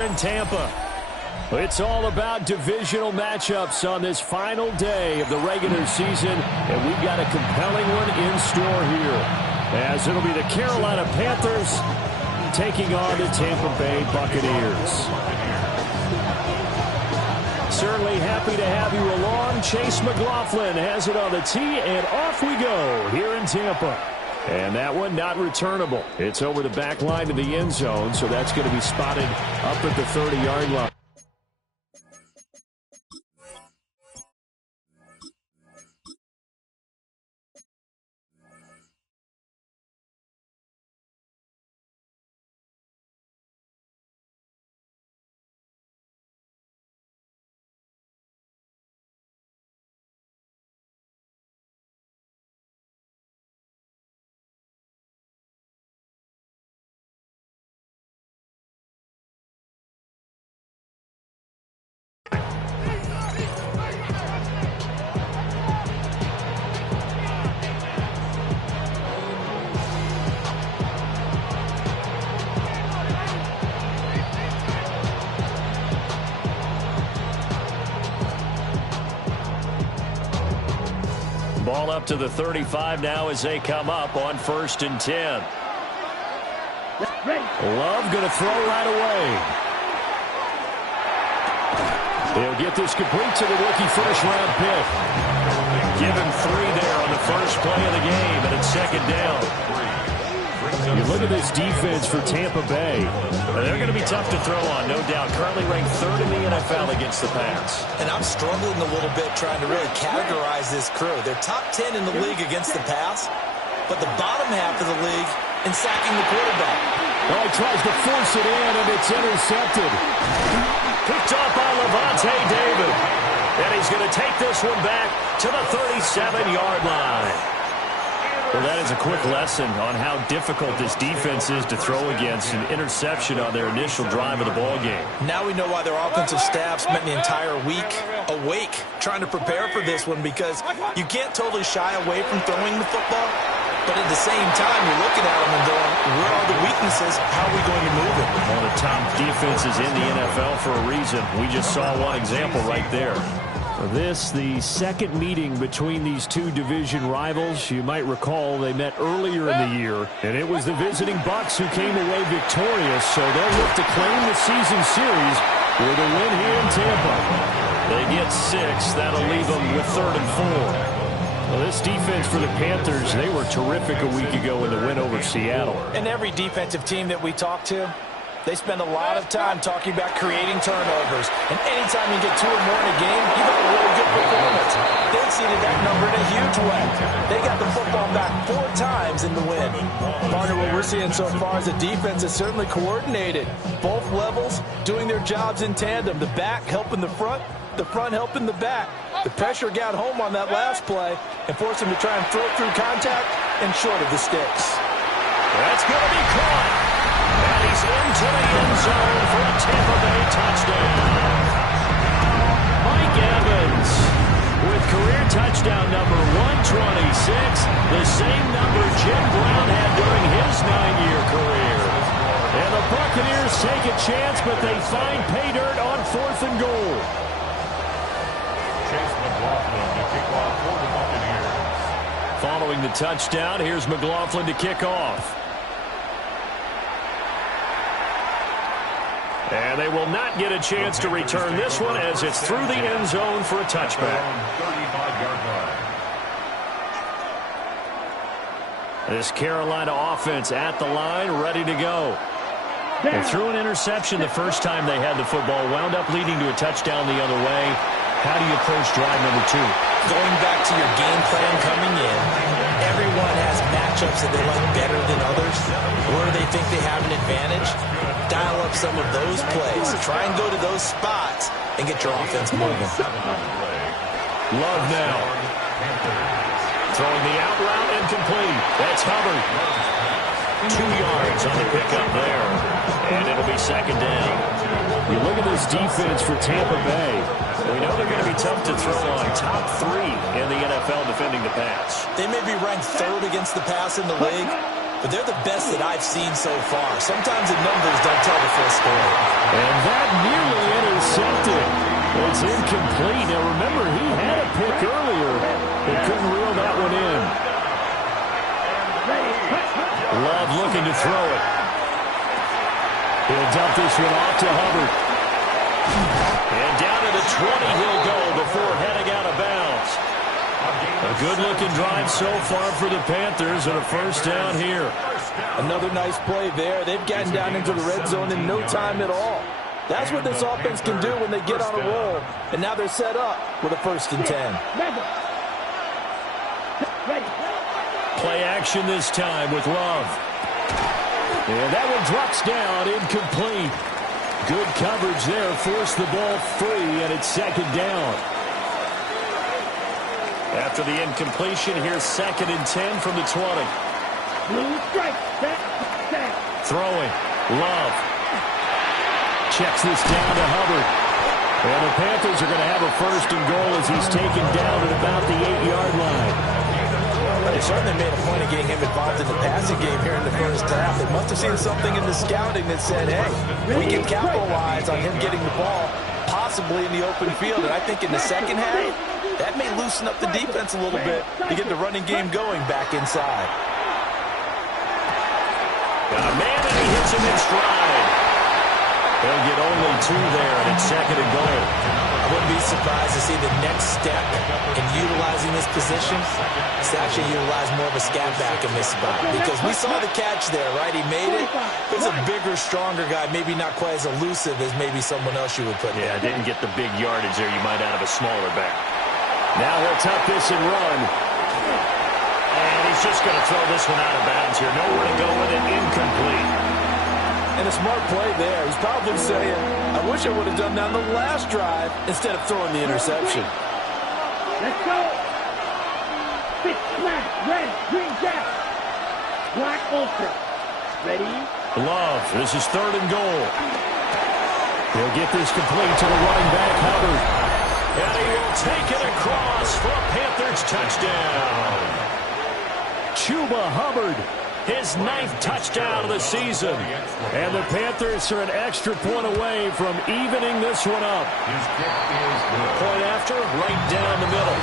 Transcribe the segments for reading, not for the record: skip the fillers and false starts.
In Tampa, it's all about divisional matchups on this final day of the regular season, and we've got a compelling one in store here, as it'll be the Carolina Panthers taking on the Tampa Bay Buccaneers. Certainly happy to have you along. Chase McLaughlin has it on the tee, and off we go here in Tampa. And that one not returnable. It's over the back line to the end zone, so that's going to be spotted up at the 30-yard line. Ball up to the 35 now as they come up on 1st and 10. Love going to throw right away. They'll get this complete to the rookie first-round pick. Give him 3 there on the first play of the game, and it's 2nd down. You look at this defense for Tampa Bay. They're going to be tough to throw on, no doubt. Currently ranked 3rd in the NFL against the pass. And I'm struggling a little bit trying to really categorize this crew. They're top 10 in the league against the pass, but the bottom half of the league in sacking the quarterback. Oh, he tries to force it in, and it's intercepted. Picked off by Levante David. And he's going to take this one back to the 37-yard line. Well, that is a quick lesson on how difficult this defense is to throw against. An interception on their initial drive of the ball game. Now we know why their offensive staff spent the entire week awake trying to prepare for this one, because you can't totally shy away from throwing the football. But at the same time, you're looking at them and going, where are the weaknesses? How are we going to move it? One of the top defenses in the NFL for a reason. We just saw one example right there. This, the second meeting between these two division rivals. You might recall they met earlier in the year, and it was the visiting Bucs who came away victorious, so they'll look to claim the season series with a win here in Tampa. They get 6. That'll leave them with 3rd and 4. Well, this defense for the Panthers, they were terrific a week ago in the win over Seattle. And every defensive team that we talk to, they spend a lot of time talking about creating turnovers. And anytime you get 2 or more in a game, you've got a really good performance. They exceeded that number in a huge way. They got the football back 4 times in the win. Partner, what we're seeing so far is the defense is certainly coordinated. Both levels doing their jobs in tandem. The back helping the front helping the back. The pressure got home on that last play and forced him to try and throw through contact and short of the sticks. That's going to be caught. And he's into the end zone for a Tampa Bay touchdown. Mike Evans with career touchdown number 126, the same number Jim Brown had during his 9-year career. And the Buccaneers take a chance, but they find pay dirt on 4th and goal. Chase McLaughlin to kick off for the Buccaneers. Following the touchdown, here's McLaughlin to kick off. And they will not get a chance to return this one as it's through the end zone for a touchback. 35-yard line. This Carolina offense at the line, ready to go. They threw an interception the first time they had the football, wound up leading to a touchdown the other way. How do you approach drive number 2? Going back to your game plan coming in, everyone has matchups that they like better than others, where they think they have an advantage. Dial up some of those plays. Try and go to those spots and get your offense moving. Love now. Throwing the out route incomplete. That's Hubbard. 2 yards on the pickup there. And it'll be 2nd down. You look at this defense for Tampa Bay. We know they're going to be tough to throw on. Top 3 in the NFL defending the pass. They may be ranked 3rd against the pass in the league, but they're the best that I've seen so far. Sometimes the numbers don't tell the full story. And that nearly intercepted. It's incomplete. Now, remember, he had a pick earlier, but couldn't reel that one in. Love looking to throw it. He'll dump this one off to Hubbard. And down to the 20 he'll go before heading out of bounds. A good-looking drive so far for the Panthers and a first down here. Another nice play there. They've gotten down into the red zone in no time at all. That's what this offense can do when they get on a roll. And now they're set up with a 1st and 10. Play action this time with Love. And that one drops down, incomplete. Good coverage there, forced the ball free, and it's 2nd down. After the incompletion, here's 2nd and 10 from the 20. Throwing, Love. Checks this down to Hubbard. And the Panthers are going to have a 1st and goal as he's taken down at about the 8-yard line. They certainly made a point of getting him involved in the passing game here in the first half. They must have seen something in the scouting that said, hey, we can capitalize on him getting the ball, possibly in the open field. And I think in the second half, that may loosen up the defense a little bit to get the running game going back inside. Got a man, and he hits him in stride. They'll get only 2 there, and it's 2nd and goal. I wouldn't be surprised to see the next step in utilizing this position is to actually utilize more of a scat back in this spot. Because we saw the catch there, right? He made it. He's a bigger, stronger guy, maybe not quite as elusive as maybe someone else you would put there. Yeah, didn't get the big yardage there you might out of a smaller back. Now he'll tuck this and run. And he's just going to throw this one out of bounds here. Nowhere to go with it, incomplete. And a smart play there. He's probably saying, I wish I would have done that on the last drive instead of throwing the interception. Let's go. Big smash, red, green jack. Black ultra. Ready? Love, this is 3rd and goal. He'll get this complete to the running back, Hubbard. And he will take it across for a Panthers touchdown. Chuba Hubbard, his 9th touchdown of the season. And the Panthers are an extra point away from evening this one up. Point after, right down the middle.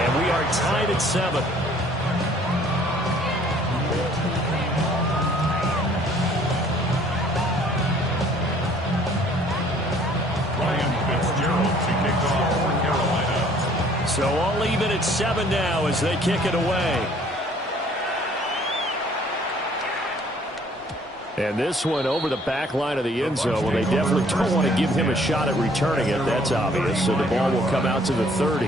And we are tied at 7. So all even at 7 now as they kick it away. And this one over the back line of the end zone. Well, they definitely don't want to give him a shot at returning it. That's obvious. So the ball will come out to the 30.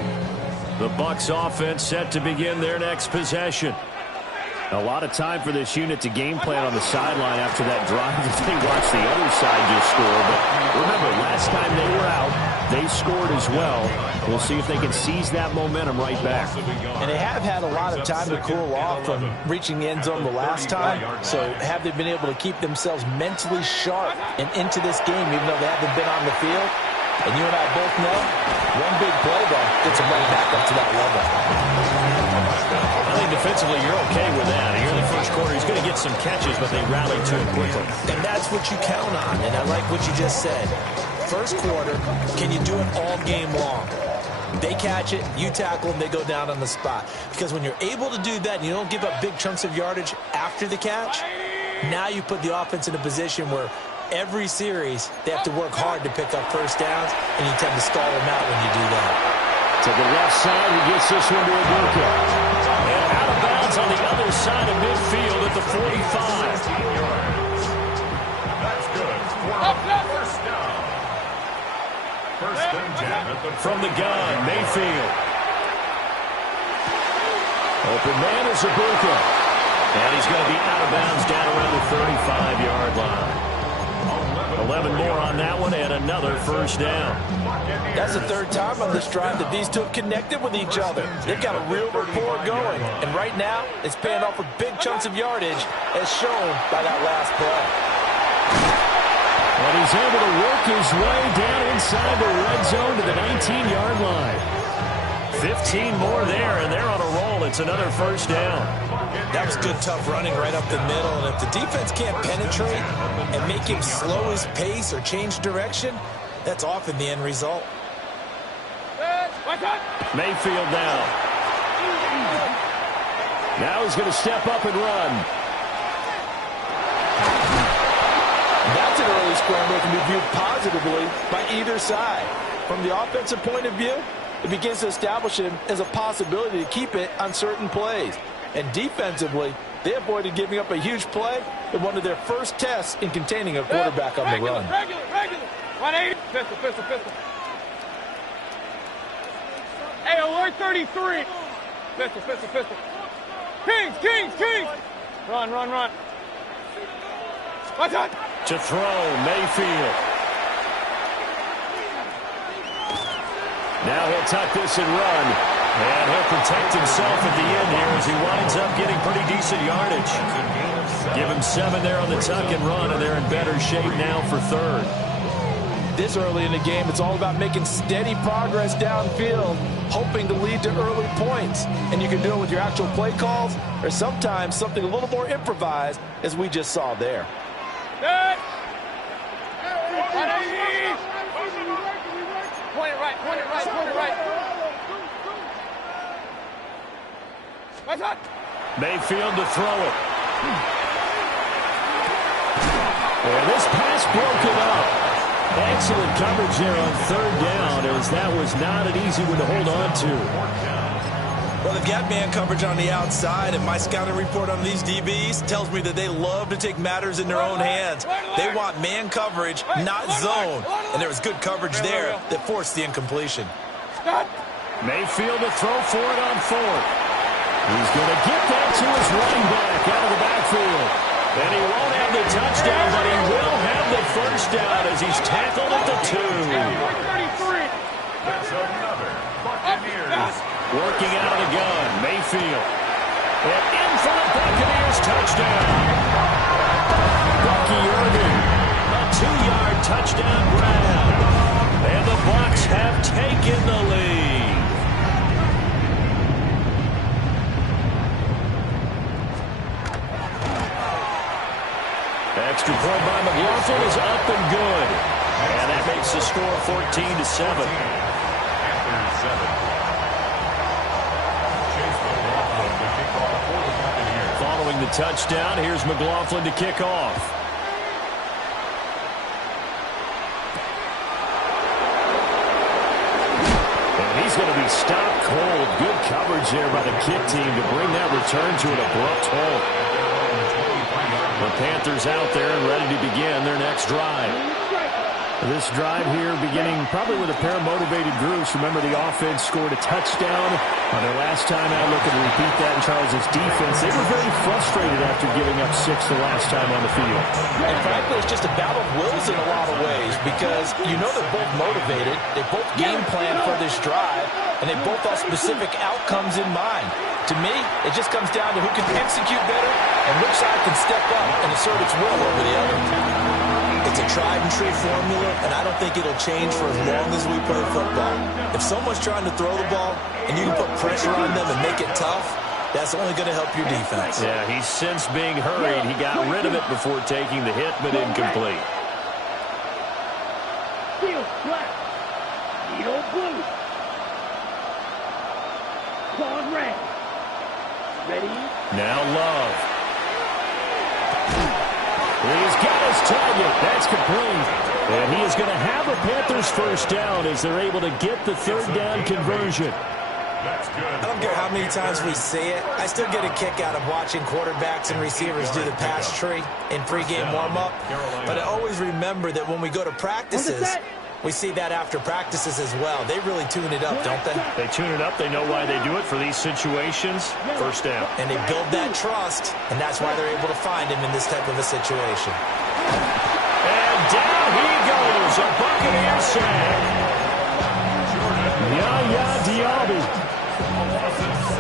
The Bucs offense set to begin their next possession. A lot of time for this unit to game plan on the sideline after that drive that they watched the other side just score. But remember, last time they were out, they scored as well. We'll see if they can seize that momentum right back. And they have had a lot of time to cool off from reaching the end zone the last time. So have they been able to keep themselves mentally sharp and into this game, even though they haven't been on the field? And you and I both know, one big play, though, gets them right back up to that level. I think defensively you're okay with that. Here in the first quarter, he's going to get some catches, but they rally to him quickly. And that's what you count on, and I like what you just said. First quarter, can you do it all game long? They catch it, you tackle them, they go down on the spot. Because when you're able to do that and you don't give up big chunks of yardage after the catch, now you put the offense in a position where every series they have to work hard to pick up first downs, and you tend to stall them out when you do that. To the left side, he gets this one to Ibuka. And out of bounds on the other side of midfield at the 45. That's good. First down. First and 10. From the gun, Mayfield. Open man is Ibuka. And he's going to be out of bounds down around the 35-yard line. 11 more on that one and another first down. That's the 3rd time on this drive that these two have connected with each other. They've got a real rapport going. And right now, it's paying off with big chunks of yardage as shown by that last play. And he's able to work his way down inside the red zone to the 19-yard line. 15 more there, and they're on a roll. It's another first down. That was good, tough running right up the middle. And if the defense can't penetrate and make him slow his pace or change direction, that's often the end result. Mayfield now. Now he's going to step up and run. That's an early scramble that can be viewed positively by either side. From the offensive point of view, it begins to establish him as a possibility to keep it on certain plays. And defensively, they avoided giving up a huge play in one of their first tests in containing a quarterback on the run. Regular. 180. Pistol. Hey, alert 33. Pistol. Kings. Run. Watch out. To throw, Mayfield. Now he'll tuck this and run. And he'll protect himself at the end here as he winds up getting pretty decent yardage. Give him 7 there on the tuck and run, and they're in better shape now for third. This early in the game, it's all about making steady progress downfield, hoping to lead to early points. And you can do it with your actual play calls or sometimes something a little more improvised, as we just saw there. Good. Point it right. What's up? Mayfield to throw it. And this pass broken up. Excellent coverage there on third down, as that was not an easy one to hold on to. Well, they've got man coverage on the outside, and my scouting report on these DBs tells me that they love to take matters in their own hands. They want man coverage, not zone. And there was good coverage there that forced the incompletion. Mayfield to throw for it on fourth. He's going to get that to his running back out of the backfield. And he won't have the touchdown, but he will have the first down as he's tackled at the 2. That's another Buccaneers. Working out of the gun, Mayfield. And in for the Buccaneers touchdown. Bucky Irving, a 2-yard touchdown grab. And the Bucs have taken the lead. Extra point by McLaughlin is up and good. And that makes the score 14-7. Following the touchdown, here's McLaughlin to kick off. And he's going to be stopped cold. Good coverage there by the kick team to bring that return to an abrupt halt. The Panthers out there and ready to begin their next drive. This drive here beginning probably with a pair of motivated groups. Remember, the offense scored a touchdown on their last time out. Looking to repeat that in Charles' defense. They were very frustrated after giving up 6 the last time on the field. And frankly, it's just a battle of wills in a lot of ways, because you know they're both motivated. They both game plan for this drive, and they both have specific outcomes in mind. To me, it just comes down to who can execute better and which side can step up and assert its will over the other. It's a tried-and-true formula, and I don't think it'll change for as long as we play football. If someone's trying to throw the ball and you can put pressure on them and make it tough, that's only going to help your defense. Yeah, he's since being hurried. He got rid of it before taking the hit, but incomplete. Field flat. Field blue. Claw red. Ready? Now Love. He's got his target. That's complete. And he is going to have a Panthers first down as they're able to get the third down conversion. That's good. I don't care how many times we see it. I still get a kick out of watching quarterbacks and receivers do the pass tree in pregame warm-up. But I always remember that when we go to practices, we see that after practices as well. They really tune it up, don't they? They tune it up. They know why they do it for these situations. First down. And they build that trust, and that's why they're able to find him in this type of a situation. And down he goes. A Buccaneer sack. Yaya Diaby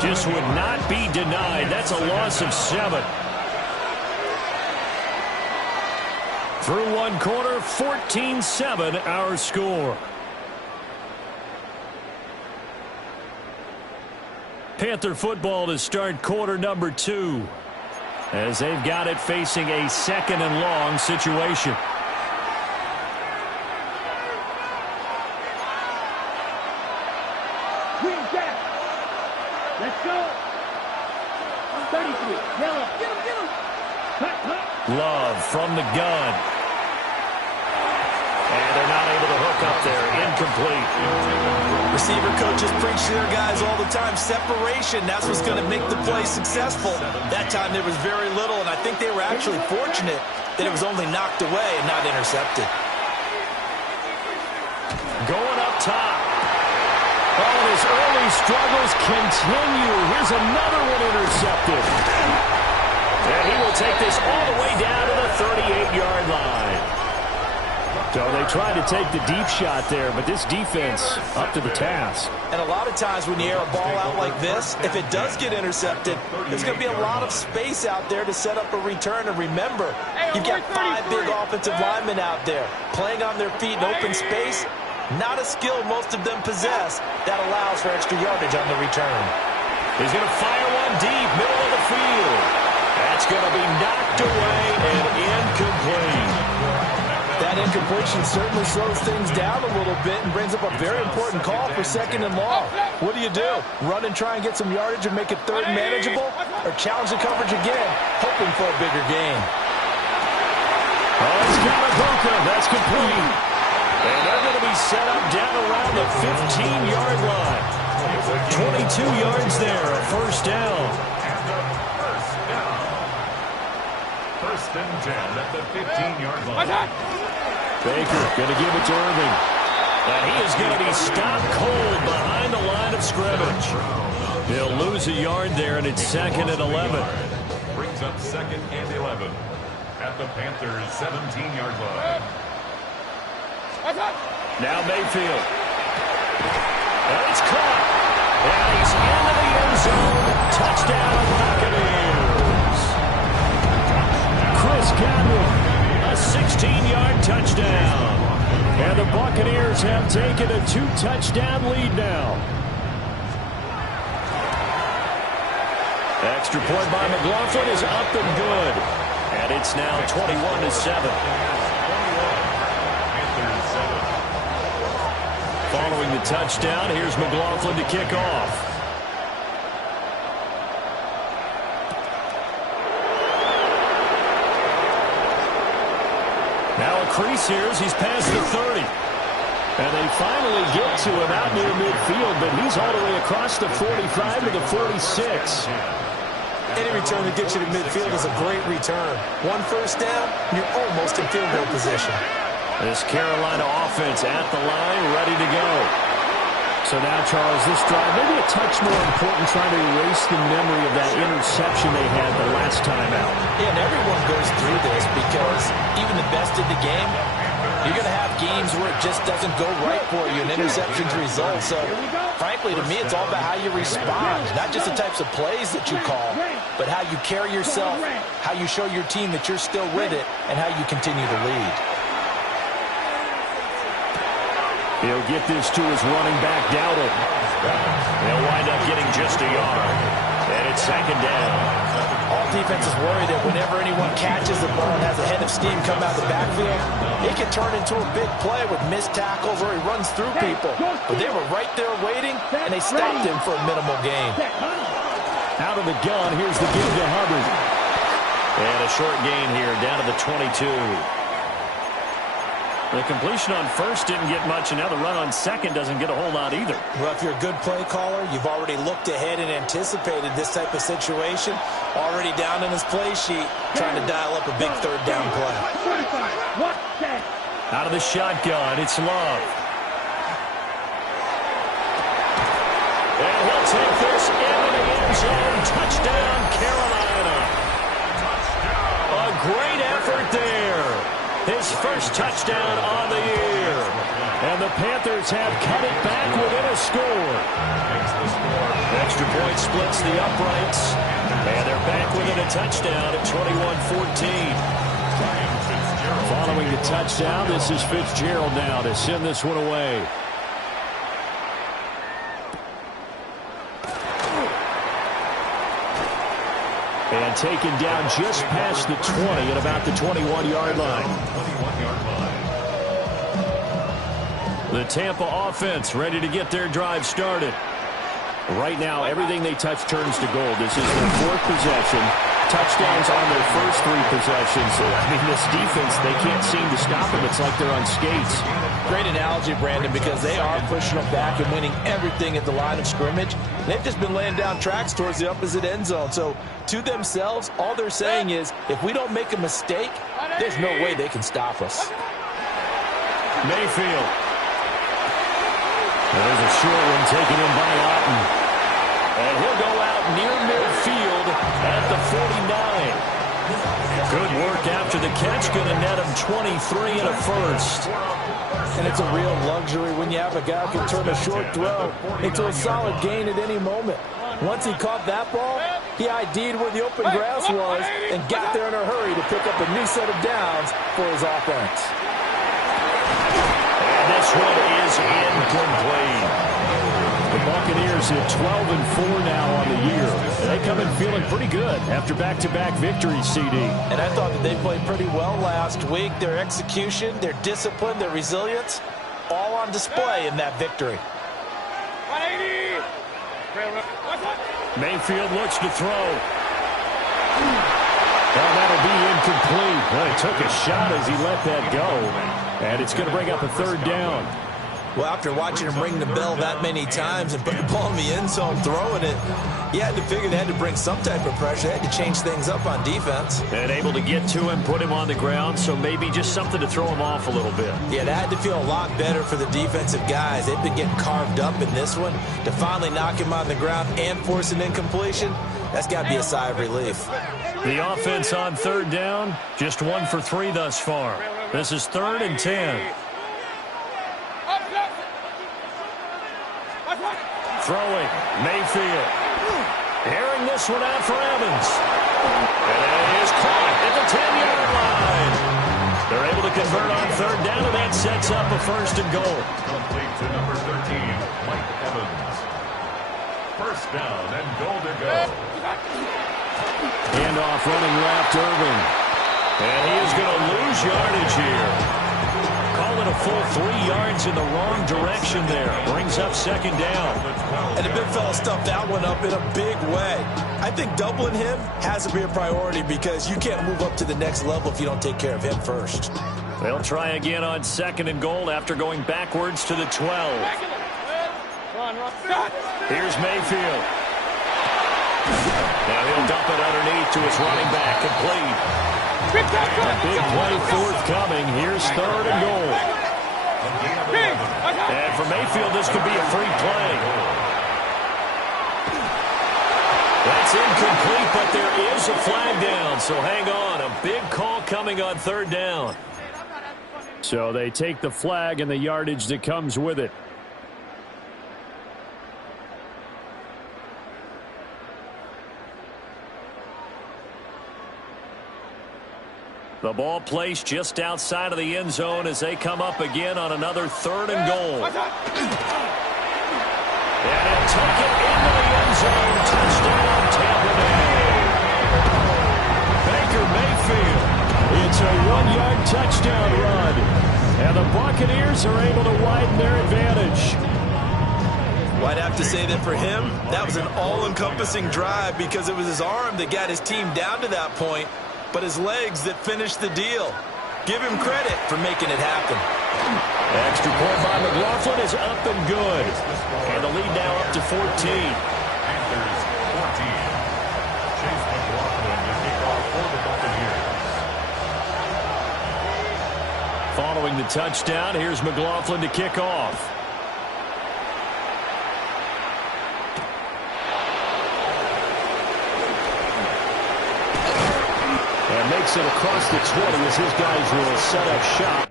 just would not be denied. That's a loss of 7. Through one quarter, 14-7 our score. Panther football to start quarter number 2, as they've got it facing a 2nd and long situation. Green back. Let's go. 33. Yellow. Get him. Cut. Love from the gun. And they're not able to hook up there. Incomplete. Receiver coaches preach to their guys all the time. Separation, that's what's going to make the play successful. That time there was very little, and I think they were actually fortunate that it was only knocked away and not intercepted. Going up top. Oh, and his early struggles continue. Here's another one intercepted. And he will take this all the way down to the 38-yard line. So they tried to take the deep shot there, but this defense up to the task. And a lot of times when you air a ball out like this, if it does get intercepted, there's going to be a lot of space out there to set up a return. And remember, you've got 5 big offensive linemen out there playing on their feet in open space. Not a skill most of them possess that allows for extra yardage on the return. He's going to fire one deep, middle of the field. That's going to be knocked away and incomplete. That incompletion certainly slows things down a little bit and brings up a very important call for 2nd and long. What do? Run and try and get some yardage and make it 3rd and manageable? Or challenge the coverage again, hoping for a bigger gain? Oh, it's got a bunker. That's complete. And they're going to be set up down around the 15-yard line. 22 yards there, a first down. First and 10 at the 15-yard line. Baker going to give it to Irving. And he is going to be stopped cold behind the line of scrimmage. He'll lose a yard there, and it's 2nd and 11. Brings up 2nd and 11 at the Panthers' 17-yard line. Now Mayfield. And it's caught. And he's into the end zone. Touchdown, Buccaneers. Chris Godwin, a 16-yard touchdown. And the Buccaneers have taken a 2-touchdown lead now. Extra point by McLaughlin is up and good. And it's now 21-7. Following the touchdown, here's McLaughlin to kick off. Now a crease here as he's past the 30. And they finally get to him out near midfield, but he's all the way across the 45 to the 46. Any return that gets you to midfield is a great return. 1 first down, you're almost in field goal position. This Carolina offense at the line, ready to go. So now, Charles, this drive, maybe a touch more important, trying to erase the memory of that interception they had the last time out. Yeah, and everyone goes through this because even the best in the game, you're going to have games where it just doesn't go right for you and interceptions result. So, frankly, to me, it's all about how you respond, not just the types of plays that you call, but how you carry yourself, how you show your team that you're still with it, and how you continue to lead. He'll get this to his running back, Dowdle. They'll wind up getting just a yard. And it's 2nd down. All defenses worry that whenever anyone catches the ball and has a head of steam come out of the backfield, it can turn into a big play with missed tackles or he runs through people. But they were right there waiting, and they stopped him for a minimal gain. Out of the gun, here's the give to Hubbard. And a short gain here, down to the 22. The completion on first didn't get much, and now the run on second doesn't get a whole lot either. Well, if you're a good play caller, you've already looked ahead and anticipated this type of situation. Already down in his play sheet, trying to dial up a big 3rd down play. Out of the shotgun, it's Love. And he'll take this into the end zone. Touchdown, Carolina. A great effort there. His first touchdown on the year. And the Panthers have cut it back within a score. Extra point splits the uprights. And they're back within a touchdown at 21-14. Following the touchdown, this is Fitzgerald now to send this one away. And taken down just past the 20 at about the 21-yard line. 21-yard line. The Tampa offense ready to get their drive started. Right now, everything they touch turns to gold. This is their fourth possession. Touchdowns on their first three possessions. I mean, this defense, they can't seem to stop them. It's like they're on skates. Great analogy, Brandon, because they are pushing them back and winning everything at the line of scrimmage. They've just been laying down tracks towards the opposite end zone. So, to themselves, all they're saying is, if we don't make a mistake, there's no way they can stop us. Mayfield. There's a short one taken in by Lawton. And he'll go out near midfield at the 49. Good work after the catch. Going to net him 23 and a first. And it's a real luxury when you have a guy who can turn a short throw into a solid gain at any moment. Once he caught that ball, he ID'd where the open grass was and got there in a hurry to pick up a new set of downs for his offense. And this one is incomplete. The Buccaneers at 12-4 now on the year. They come in feeling pretty good after back-to-back victories, CD. And I thought that they played pretty well last week. Their execution, their discipline, their resilience, all on display in that victory. 180. Mayfield looks to throw. Well, that'll be incomplete. Well, he took a shot as he let that go. And it's going to bring up a third down. Well, after watching him ring the bell that many times and put the ball in the end zone, throwing it, you had to figure they had to bring some type of pressure. They had to change things up on defense. And able to get to him, put him on the ground, so maybe just something to throw him off a little bit. Yeah, that had to feel a lot better for the defensive guys. They've been getting carved up in this one. To finally knock him on the ground and force an incompletion, that's got to be a sigh of relief. The offense on third down, just 1 for 3 thus far. This is 3rd and 10. Throwing, Mayfield. Airing this one out for Evans. And it is caught at the 10-yard line. They're able to convert on third down, and that sets up a 1st and goal. Complete to number 13, Mike Evans. 1st down and goal to go. Handoff running left, Irvin. And he is going to lose yardage here. Call it a full 3 yards in the wrong direction there. Brings up 2nd down. And the big fella stuffed that one up in a big way. I think doubling him has to be a priority because you can't move up to the next level if you don't take care of him first. They'll try again on 2nd and goal after going backwards to the 12. Here's Mayfield. Now he'll dump it underneath to his running back, complete. A big play forthcoming. Here's 3rd and goal. And for Mayfield, this could be a free play. That's incomplete, but there is a flag down, so hang on. A big call coming on 3rd down. So they take the flag and the yardage that comes with it. The ball placed just outside of the end zone as they come up again on another 3rd and goal. And he'll take it into the end zone. Touchdown, Tampa Bay. Baker Mayfield. It's a 1-yard touchdown run. And the Buccaneers are able to widen their advantage. Well, I'd have to say that for him, that was an all-encompassing drive because it was his arm that got his team down to that point, but his legs that finished the deal. Give him credit for making it happen. Extra point by McLaughlin is up and good. And the lead now up to 14. Panthers 14. Chase McLaughlin to kick off for the Buccaneers. Following the touchdown, here's McLaughlin to kick off. And makes it across the 20 as his guys will set up shop.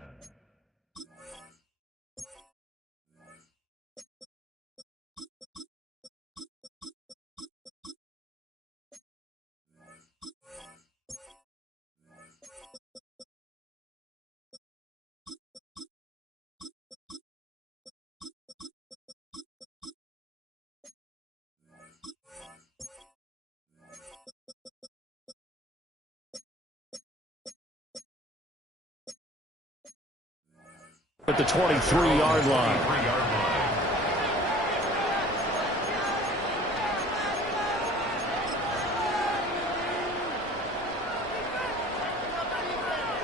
at the 23-yard line.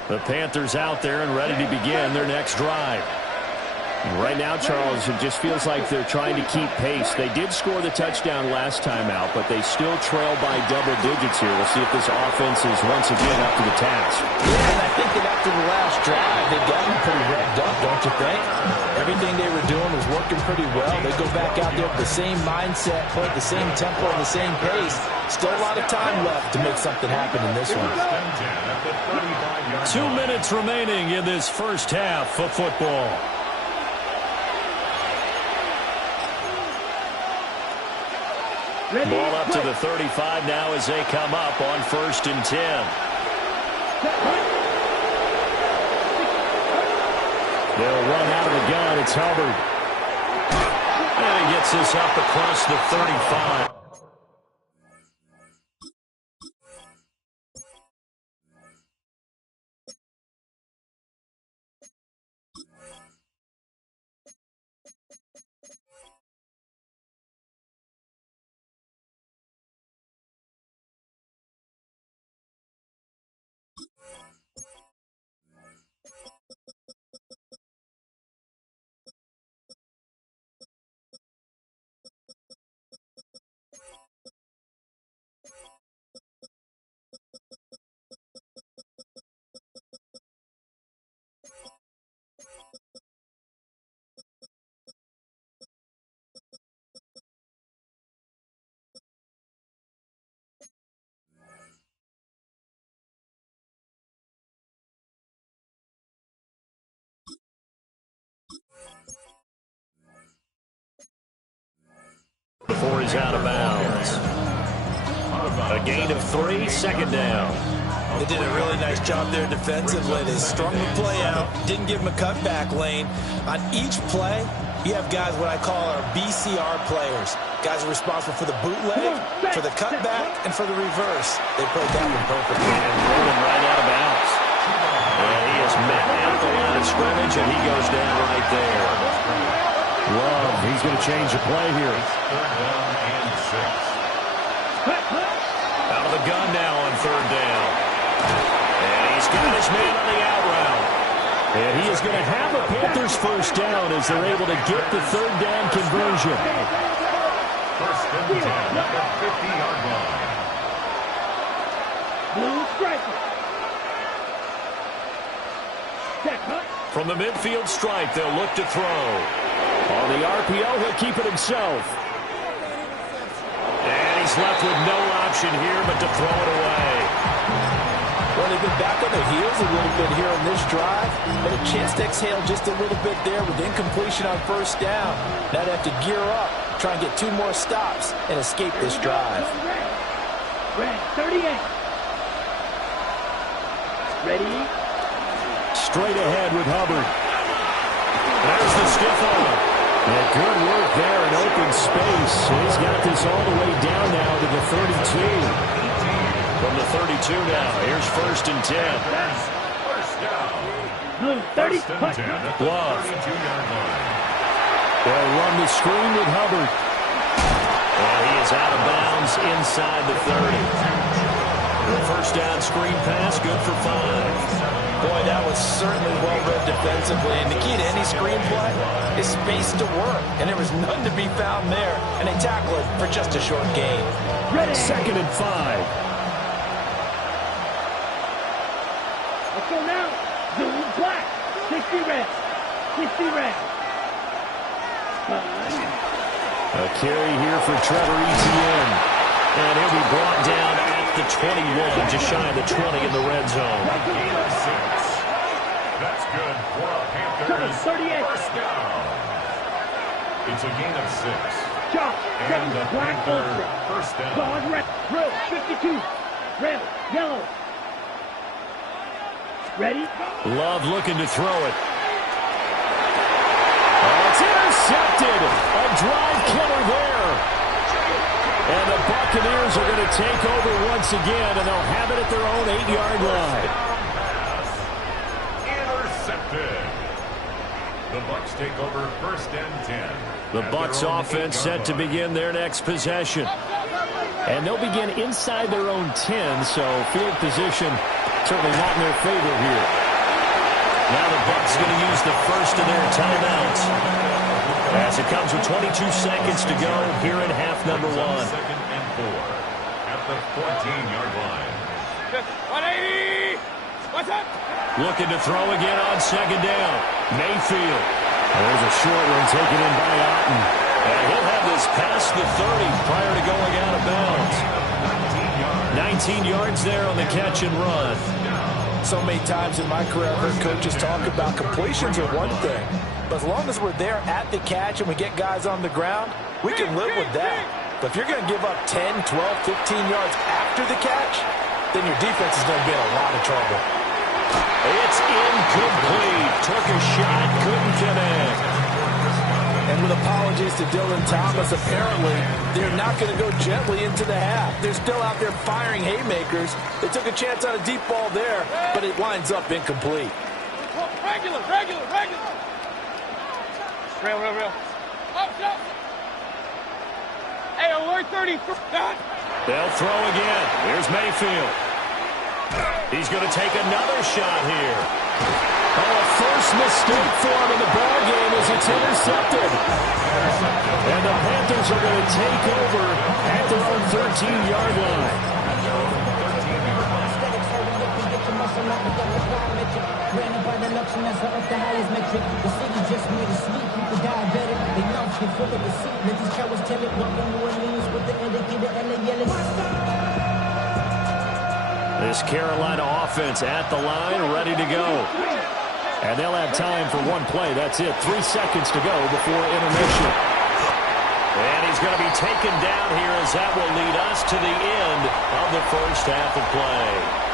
The Panthers out there and ready to begin their next drive. Right now, Charles, it just feels like they're trying to keep pace. They did score the touchdown last time out, but they still trail by double digits here. We'll see if this offense is once again up to the task. Yeah, and I think that after the last drive, they got them pretty revved up, don't you think? Everything they were doing was working pretty well. They go back out there with the same mindset, play at the same tempo and the same pace. Still a lot of time left to make something happen in this one. 2 minutes remaining in this first half of football. Ball up to the 35 now as they come up on 1st and 10. They'll run out of the gun. It's Hubbard. And he gets this up across the 35. Before he's out of bounds. A gain of 3, 2nd down. They did a really nice job there defensively. They strung the play out, didn't give him a cutback lane. On each play, you have guys what I call our BCR players. Guys are responsible for the bootleg, for the cutback, and for the reverse. They played that one perfectly. And rolling right out of bounds. And he is met at the line of scrimmage, and he goes down right there. Love, he's going to change the play here. 3rd down and 6. Out of the gun now on 3rd down. And he's got his man on the out route. And he is going to have a Panthers 1st down as they're able to get the 3rd down conversion. 1st and 10 at the 50-yard line. Blue striker. From the midfield stripe, they'll look to throw. On the RPO, he'll keep it himself. And he's left with no option here but to throw it away. Well, they've been back on their heels a little bit here on this drive. Had a chance to exhale just a little bit there with incompletion on 1st down. Now they have to gear up, try and get 2 more stops and escape this drive. Red 38. Ready? Straight ahead with Hubbard. There's the stiff arm. Yeah, good work there in open space. He's got this all the way down now to the 32. From the 32 now, here's 1st and 10. First down. Blue 30. Love. 32-yard line. They'll run the screen with Hubbard. And he is out of bounds inside the 30. The 1st down screen pass, good for 5. Boy, that was certainly well-read defensively. And the key to any screenplay is space to work. And there was none to be found there. And they tackle it for just a short gain. 2nd and 5. Let's go now. Zoom black. 60 red. 60 red. A carry here for Trevor Etienne. And he'll be brought down at the 21, just shy of the 20 in the red zone. Gain of 6. That's good for a Panthers 38. 1st down. It's a gain of 6. Chop. And the Black Panther ultra. 1st down. Dog red. Blue 52. Red. Yellow. Ready? Love looking to throw it. Oh, it's intercepted. A drive killer there. And the Buccaneers are going to take over once again, and they'll have it at their own 8-yard line. Intercepted. The Bucs take over 1st and 10. The Bucs offense set to begin their next possession. And they'll begin inside their own 10, so field position certainly not in their favor here. Now the Bucs going to use the first of their timeouts as it comes with 22 seconds to go here in half number 1. 2nd and 4 at the 14-yard line. 180! What's up? Looking to throw again on 2nd down. Mayfield. There's a short one taken in by Otten. And he'll have this past the 30 prior to going out of bounds. 19 yards there on the catch and run. So many times in my career, I've heard coaches talk about completions are one thing. But as long as we're there at the catch and we get guys on the ground, we can live with that. But if you're going to give up 10, 12, 15 yards after the catch, then your defense is going to be in a lot of trouble. It's incomplete. Took a shot, couldn't connect. And with apologies to Dylan Thomas, apparently they're not going to go gently into the half. They're still out there firing haymakers. They took a chance on a deep ball there, but it winds up incomplete. Regular. Real. Up. Hey, alert 33. They'll throw again. Here's Mayfield. He's going to take another shot here. Oh, a first mistake for him in the ball game as it's intercepted. And the Panthers are going to take over at their own 13-yard line. This Carolina offense at the line, ready to go. And they'll have time for one play. That's it. 3 seconds to go before intermission. And he's going to be taken down here as that will lead us to the end of the first half of play.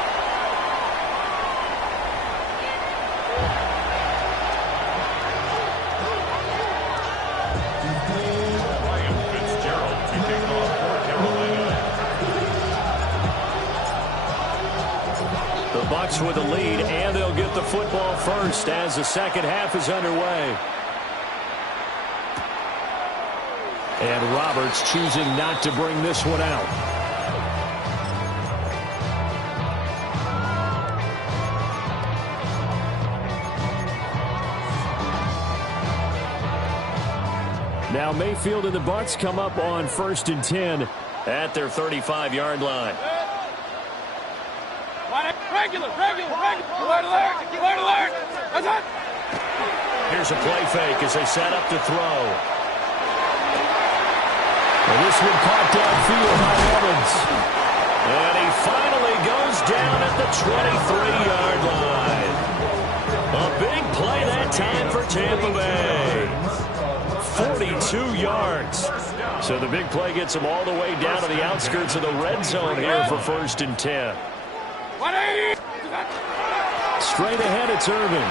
Bucs with the lead, and they'll get the football first as the second half is underway. And Roberts choosing not to bring this one out. Now Mayfield and the Bucs come up on 1st and 10 at their 35-yard line. Regular. Alert. What's up? Here's a play fake as they set up to throw. And this one caught downfield by Evans. And he finally goes down at the 23-yard line. A big play that time for Tampa Bay. 42 yards. So the big play gets them all the way down to the outskirts of the red zone here for 1st and 10. 180! Straight ahead, it's Irvin.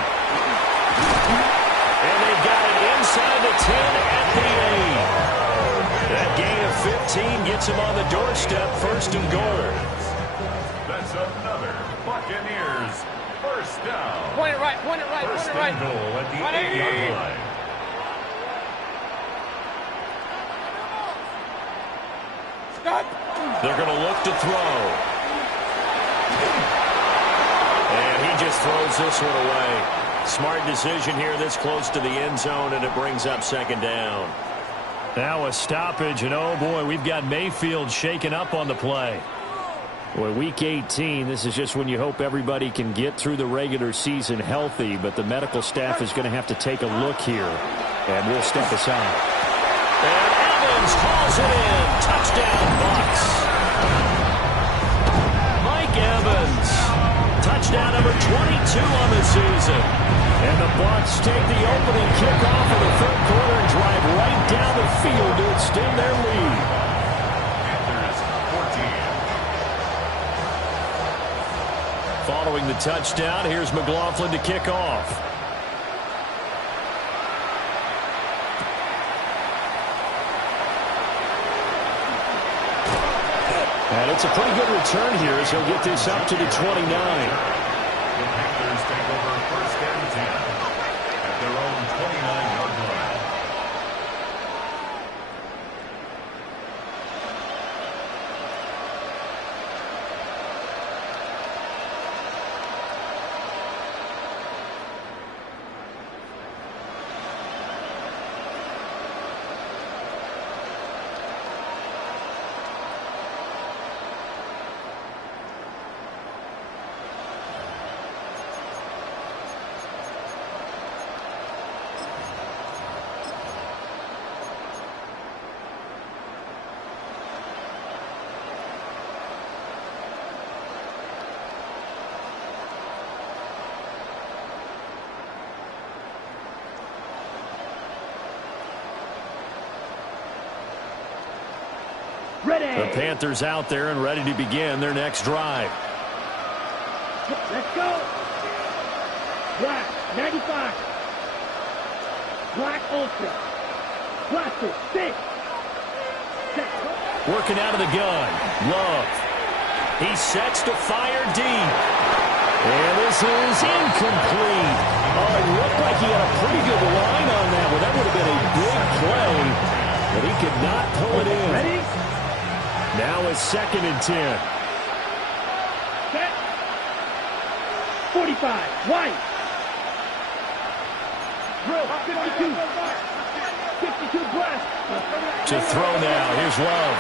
And they've got it inside the 10 at the 8. That gain of 15 gets them on the doorstep, 1st and goal. That's another Buccaneers first down. Point it right. First and goal at the 8-yard line. Stop. They're going to look to throw. And he just throws this one away. Smart decision here this close to the end zone, and it brings up 2nd down. Now a stoppage, and oh boy, we've got Mayfield shaken up on the play. Boy, week 18, this is just when you hope everybody can get through the regular season healthy, but the medical staff is going to have to take a look here, and we'll step aside. And Evans hauls it in. Touchdown, Bucs. Mike Evans. Touchdown number 22 on the season. And the Bucs take the opening kickoff of the 3rd quarter and drive right down the field to extend their lead. Panthers 14. Following the touchdown, here's McLaughlin to kick off. And it's a pretty good return here as he'll get this up to the 29. The Panthers take over 1st and 10 at their own Ready. The Panthers out there and ready to begin their next drive. Let's go. Black, 95. Black Ultra. Blaster, 6. Working out of the gun. Love. He sets to fire deep. And this is incomplete. Oh, it looked like he had a pretty good line on that one. That would have been a big play, but he could not pull it in. Ready? Now it's 2nd and 10. Set. 45. White. Drill. 52. 52 black. To throw now. Here's Love.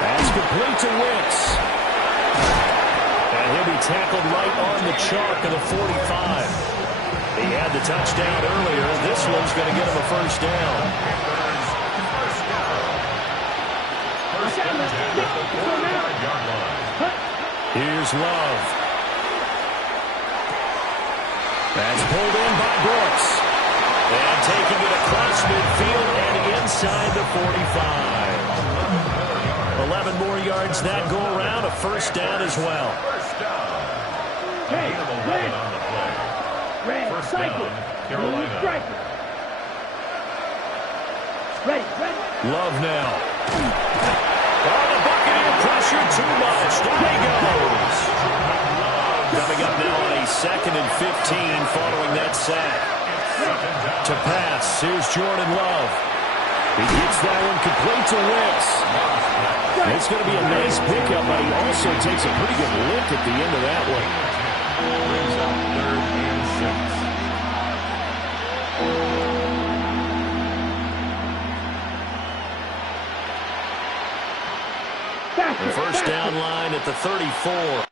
That's complete to Wicks. And he'll be tackled right on the chalk of the 45. He had the touchdown earlier. This one's going to get him a first down. Here's Love. That's pulled in by Brooks. And taking it across midfield and inside the 45. 11 more yards that go around. A first down as well. Hey, red. Red, First cycle. down, Carolina. Striker. Ready, ready. Love now. Oh, the Buccaneer pressure too much. Down he goes. Coming up now on a 2nd and 15 following that sack. To pass, here's Jordan Love. He gets that one complete to Wicks. It's going to be a nice pickup, but he also takes a pretty good lick at the end of that one. Brings up 3rd and 6. The first down line at the 34.